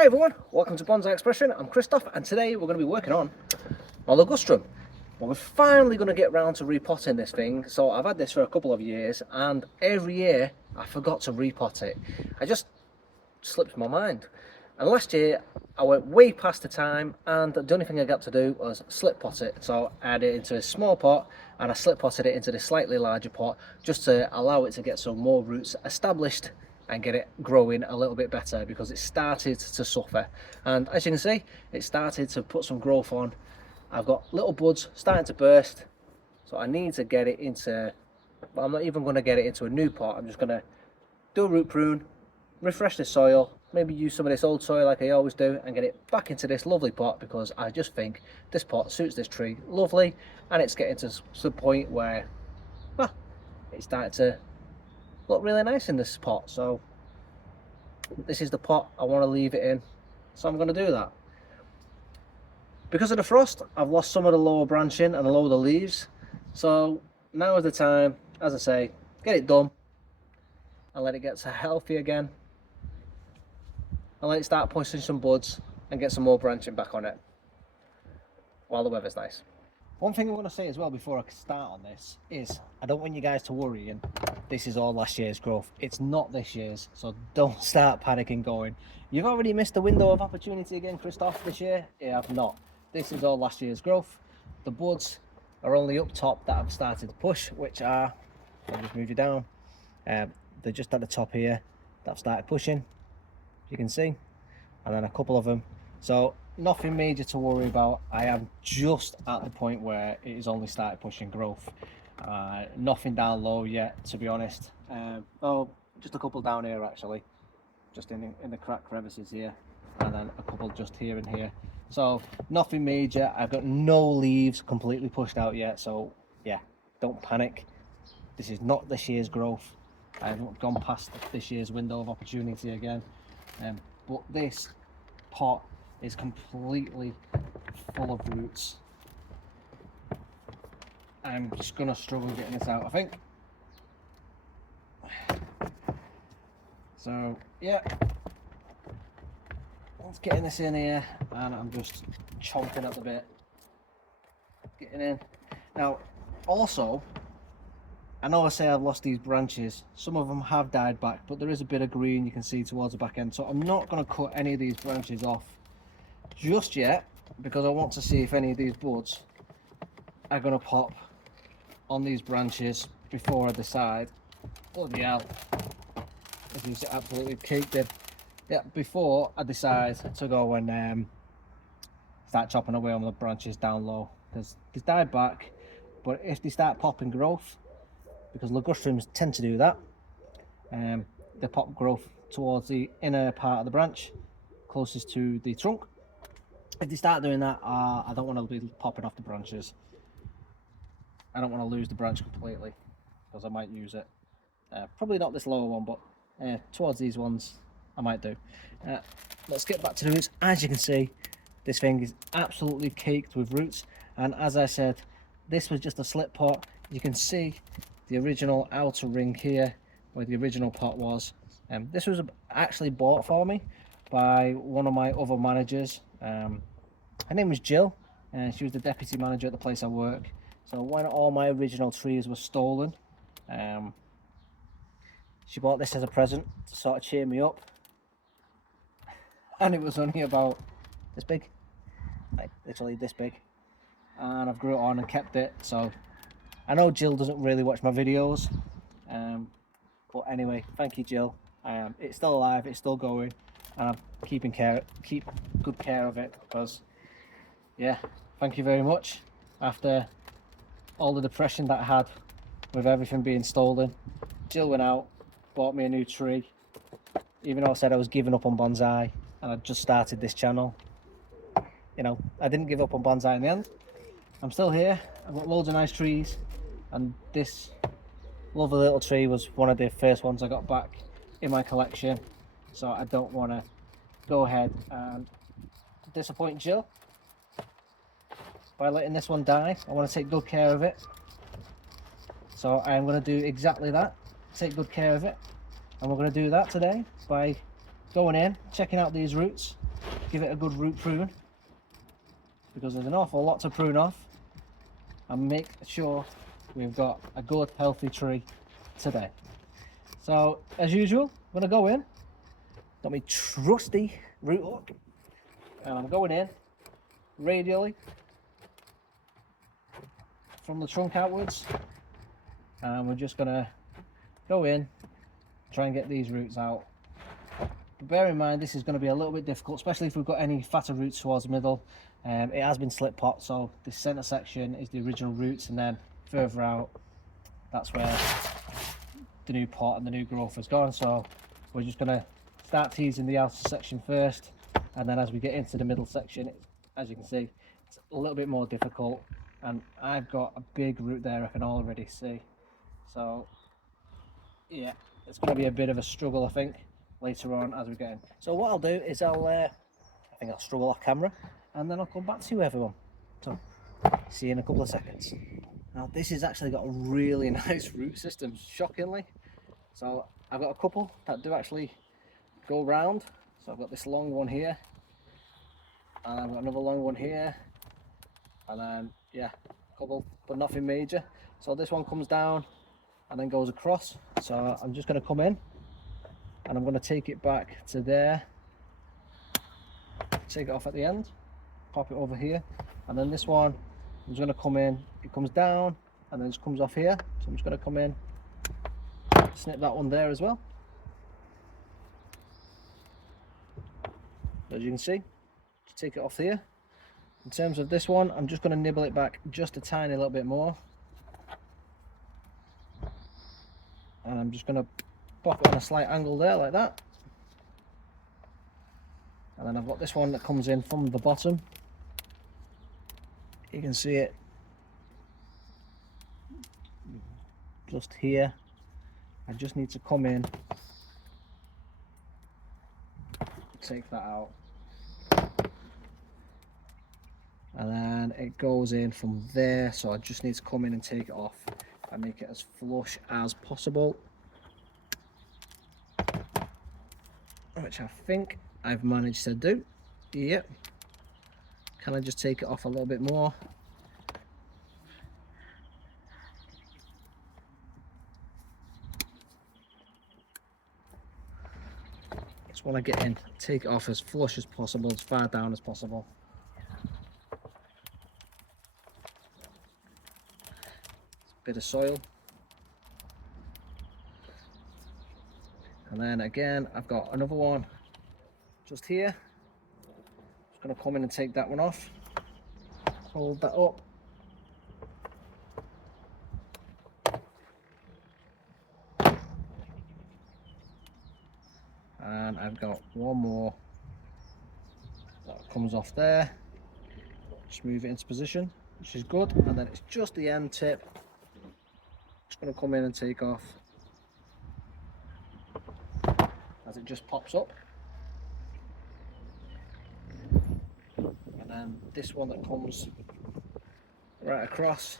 Hi everyone, welcome to Bonsai Expression. I'm Christoph and today we're going to be working on my Ligustrum. Well, we're finally going to get round to repotting this thing. So I've had this for a couple of years and every year I forgot to repot it. I just slipped my mind. And last year I went way past the time and the only thing I got to do was slip pot it. So I added it into a small pot and I slip potted it into the slightly larger pot just to allow it to get some more roots established and get it growing a little bit better because it started to suffer. And as you can see, it started to put some growth on. I've got little buds starting to burst, so I need to get it into, well, I'm not even going to get it into a new pot. I'm just going to do a root prune, refresh the soil, maybe use some of this old soil like I always do and get it back into this lovely pot because I just think this pot suits this tree lovely and it's getting to the point where, well, it's starting to look really nice in this pot. So this is the pot I want to leave it in, so I'm going to do that. Because of the frost, I've lost some of the lower branching and a load of the leaves, so now is the time, as I say, get it done and let it get to healthy again and let it start pushing some buds and get some more branching back on it while the weather's nice. One thing I want to say as well before I start on this is I don't want you guys to worry and this is all last year's growth. It's not this year's, so don't start panicking going, you've already missed the window of opportunity again, Christoph, this year. Yeah, I've not. This is all last year's growth. The buds are only up top that have started to push, which are, I'll just move you down, they're just at the top here that have started pushing, you can see, and then a couple of them. So nothing major to worry about. I am just at the point where it has only started pushing growth. Nothing down low yet, to be honest. Oh, just a couple down here actually, just in the crack crevices here, and then a couple just here and here. So nothing major. I've got no leaves completely pushed out yet, so yeah, don't panic. This is not this year's growth. I haven't gone past this year's window of opportunity again. But this pot is completely full of roots. I'm just gonna struggle getting this out, I think. So yeah, let's get this in here, and I'm just chomping at the bit, getting in. Now, also, I know I say I've lost these branches. Some of them have died back, but there is a bit of green you can see towards the back end. So I'm not going to cut any of these branches off just yet because I want to see if any of these buds are going to pop on these branches before I decide. Bloody hell, as you see, absolutely caked in. Yeah, before I decide to go and start chopping away on the branches down low, because they've died back, but if they start popping growth, because Ligustrums tend to do that, they pop growth towards the inner part of the branch closest to the trunk. If they start doing that, I don't want to be popping off the branches. I don't want to lose the branch completely because I might use it. Probably not this lower one, but towards these ones I might do. Let's get back to the roots. As you can see, this thing is absolutely caked with roots, and as I said, this was just a slip pot. You can see the original outer ring here where the original pot was. This was actually bought for me by one of my other managers. Her name was Jill, and she was the deputy manager at the place I work. So when all my original trees were stolen, she bought this as a present to sort of cheer me up, and it was only about this big, like literally this big, and I've grew it on and kept it. So I know Jill doesn't really watch my videos, but anyway, thank you, Jill. It's still alive, it's still going, and I'm keep good care of it because, yeah, thank you very much. After all the depression that I had with everything being stolen, Jill went out, bought me a new tree, even though I said I was giving up on bonsai and I just started this channel. You know, I didn't give up on bonsai in the end. I'm still here. I've got loads of nice trees, and this lovely little tree was one of the first ones I got back in my collection, so I don't want to go ahead and disappoint Jill by letting this one die. I want to take good care of it, so I'm going to do exactly that, take good care of it, and we're going to do that today by going in, checking out these roots, give it a good root prune, because there's an awful lot to prune off, and make sure we've got a good healthy tree today. So as usual, I'm going to go in, got my trusty root hook, and I'm going in radially from the trunk outwards, and we're just going to go in, try and get these roots out. But bear in mind, this is going to be a little bit difficult, especially if we've got any fatter roots towards the middle. It has been slip pot, so this centre section is the original roots, and then further out, that's where the new pot and the new growth has gone. So we're just going to start teasing the outer section first, and then as we get into the middle section, as you can see, it's a little bit more difficult, and I've got a big root there I can already see. So yeah, it's going to be a bit of a struggle, I think, later on as we get in. So what I'll do is I think I'll struggle off camera, and then I'll come back to you, everyone. So see you in a couple of seconds. Now this has actually got a really nice root system, shockingly. So I've got a couple that do actually go round. So I've got this long one here, and I've got another long one here, and then yeah, a couple, but nothing major. So this one comes down and then goes across. So I'm just going to come in, and I'm going to take it back to there, take it off at the end, pop it over here, and then this one I'm just going to come in, it comes down and then it just comes off here. So I'm just going to come in, snip that one there as well. As you can see, just take it off here. In terms of this one, I'm just going to nibble it back just a tiny little bit more, and I'm just going to pop it on a slight angle there like that. And then I've got this one that comes in from the bottom. You can see it just here. I just need to come in, take that out, and then it goes in from there. So I just need to come in and take it off and make it as flush as possible, which I think I've managed to do. Yep. Can I just take it off a little bit more? Just want to get in, take it off as flush as possible, as far down as possible. Bit of soil. And then again, I've got another one just here. Just going to come in and take that one off. Hold that up. And I've got one more that comes off there. Just move it into position, which is good. And then it's just the end tip. Just going to come in and take off as it just pops up. And then this one that comes right across,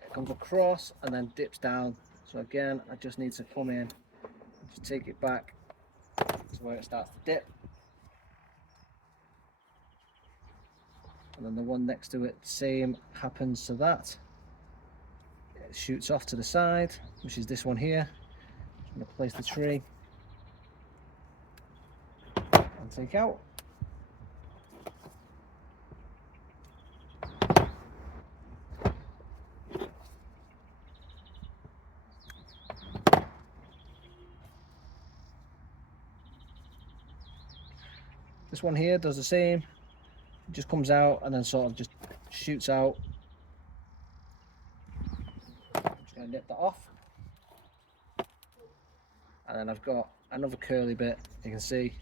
it comes across and then dips down. So again, I just need to come in and just take it back to where it starts to dip. And then the one next to it, same happens to that. It shoots off to the side, which is this one here. I'm going to place the tree and take out. This one here does the same. It just comes out and then sort of just shoots out. I'm just going to nip that off. And then I've got another curly bit. You can see,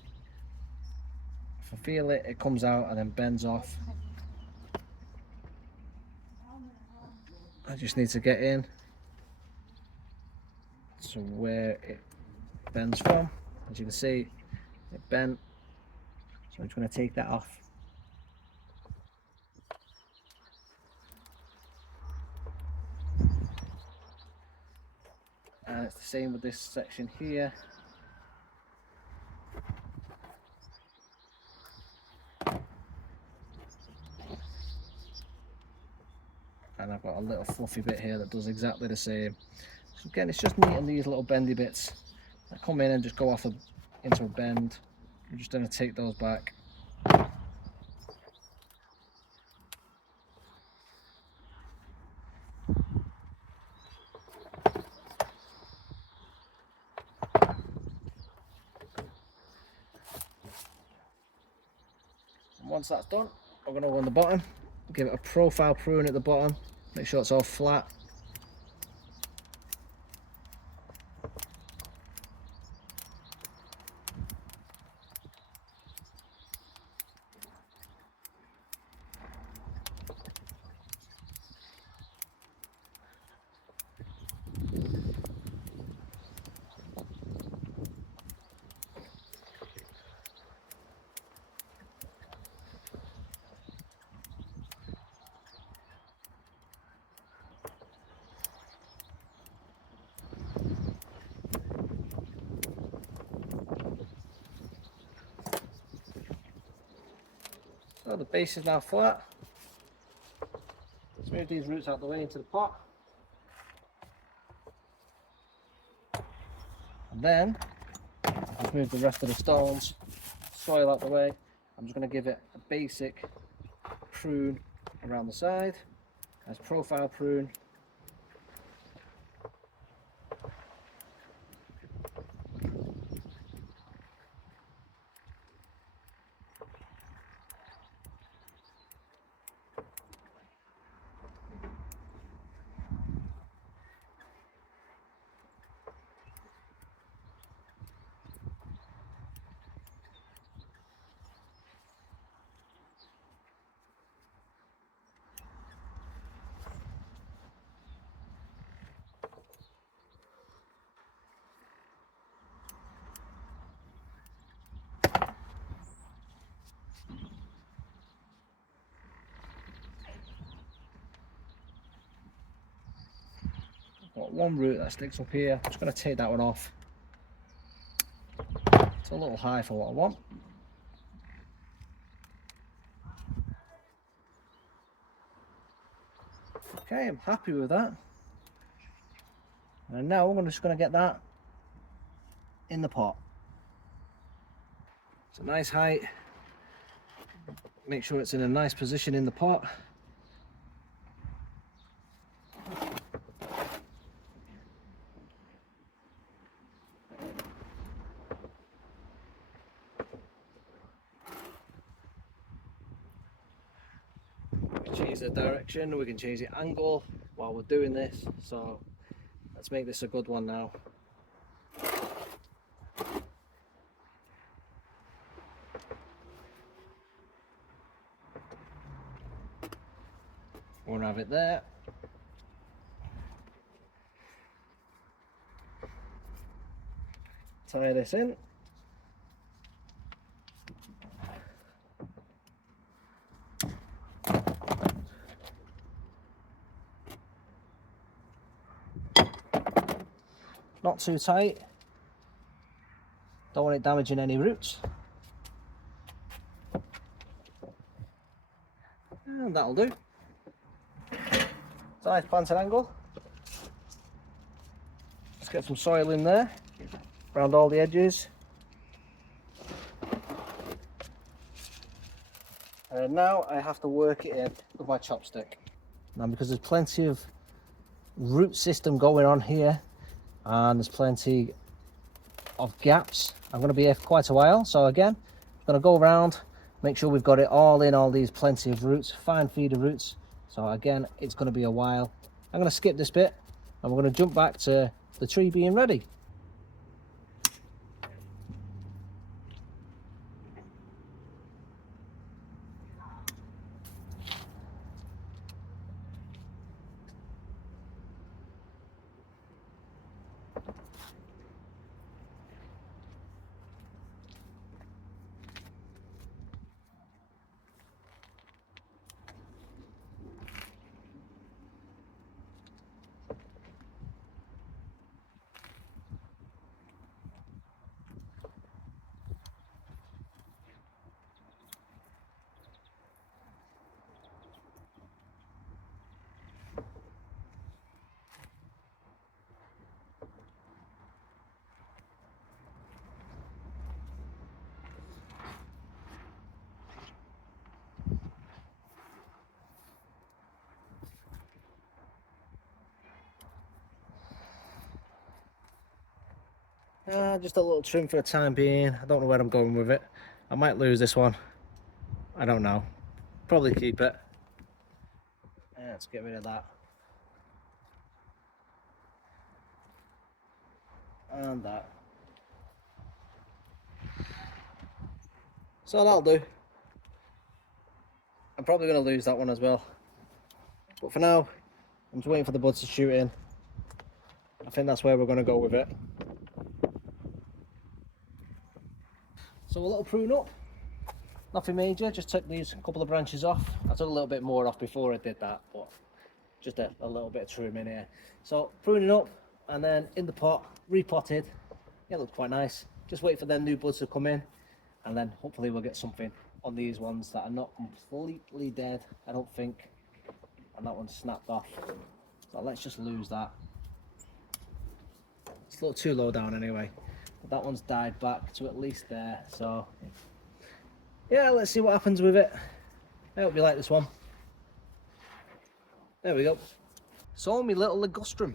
if I feel it, it comes out and then bends off. I just need to get in to where it bends from. As you can see, it bent. So I'm just going to take that off. And it's the same with this section here. and I've got a little fluffy bit here that does exactly the same. So again, it's just neating these little bendy bits that come in and just go off into a bend. I'm just going to take those back. And once that's done, we're going to go on the bottom, give it a profile prune at the bottom, make sure it's all flat. So the base is now flat. Let's move these roots out of the way into the pot. And then, let's move the rest of the stones, soil out the way. I'm just going to give it a basic prune around the side, as profile prune. Got one root that sticks up here. I'm just going to take that one off. It's a little high for what I want. Okay, I'm happy with that. And now I'm just going to get that in the pot. It's a nice height. Make sure it's in a nice position in the pot. Change the direction, we can change the angle while we're doing this, so let's make this a good one now. We'll have it there. Tie this in. Not too tight. Don't want it damaging any roots. And that'll do. It's a nice planted angle. Let's get some soil in there, around all the edges. And now I have to work it in with my chopstick. Now because there's plenty of root system going on here, and there's plenty of gaps, I'm going to be here for quite a while. So again, I'm going to go around, make sure we've got it all in, all these plenty of roots, fine feeder roots. So again, it's going to be a while. I'm going to skip this bit and we're going to jump back to the tree being ready. Just a little trim for the time being. I don't know where I'm going with it. I might lose this one. I don't know. Probably keep it. Let's get rid of that. And that. So that'll do. I'm probably going to lose that one as well. But for now, I'm just waiting for the buds to shoot in. I think that's where we're going to go with it. So a little prune up. Nothing major, just took these couple of branches off. I took a little bit more off before I did that, but just a little bit of trim in here. So pruning up, and then in the pot, repotted. Yeah, it looks quite nice. Just wait for them new buds to come in, and then hopefully we'll get something on these ones that are not completely dead, I don't think. And that one's snapped off. So let's just lose that. It's a little too low down anyway. But that one's died back to at least there. So yeah, let's see what happens with it. I hope you like this one. There we go. So my little Ligustrum,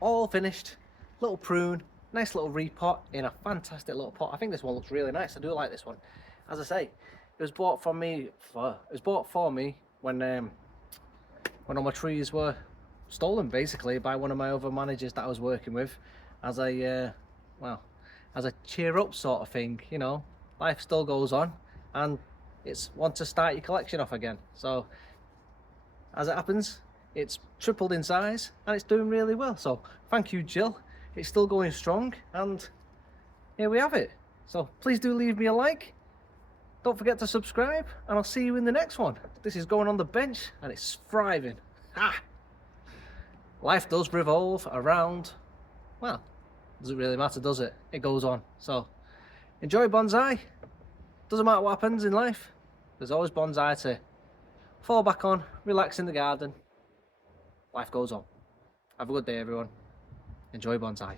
all finished. Little prune, nice little repot in a fantastic little pot. I think this one looks really nice. I do like this one. As I say, it was bought for me. When all my trees were stolen, basically, by one of my other managers that I was working with, as a as a cheer up sort of thing. You know, life still goes on, and it's want to start your collection off again. So as it happens, it's tripled in size and it's doing really well. So thank you, Jill. It's still going strong, and here we have it. So please do leave me a like. Don't forget to subscribe, and I'll see you in the next one. This is going on the bench and it's thriving. Ha! Life does revolve around, well, doesn't really matter, does it? It goes on. So enjoy bonsai. Doesn't matter what happens in life, there's always bonsai to fall back on, relax in the garden. Life goes on. Have a good day, everyone. Enjoy bonsai.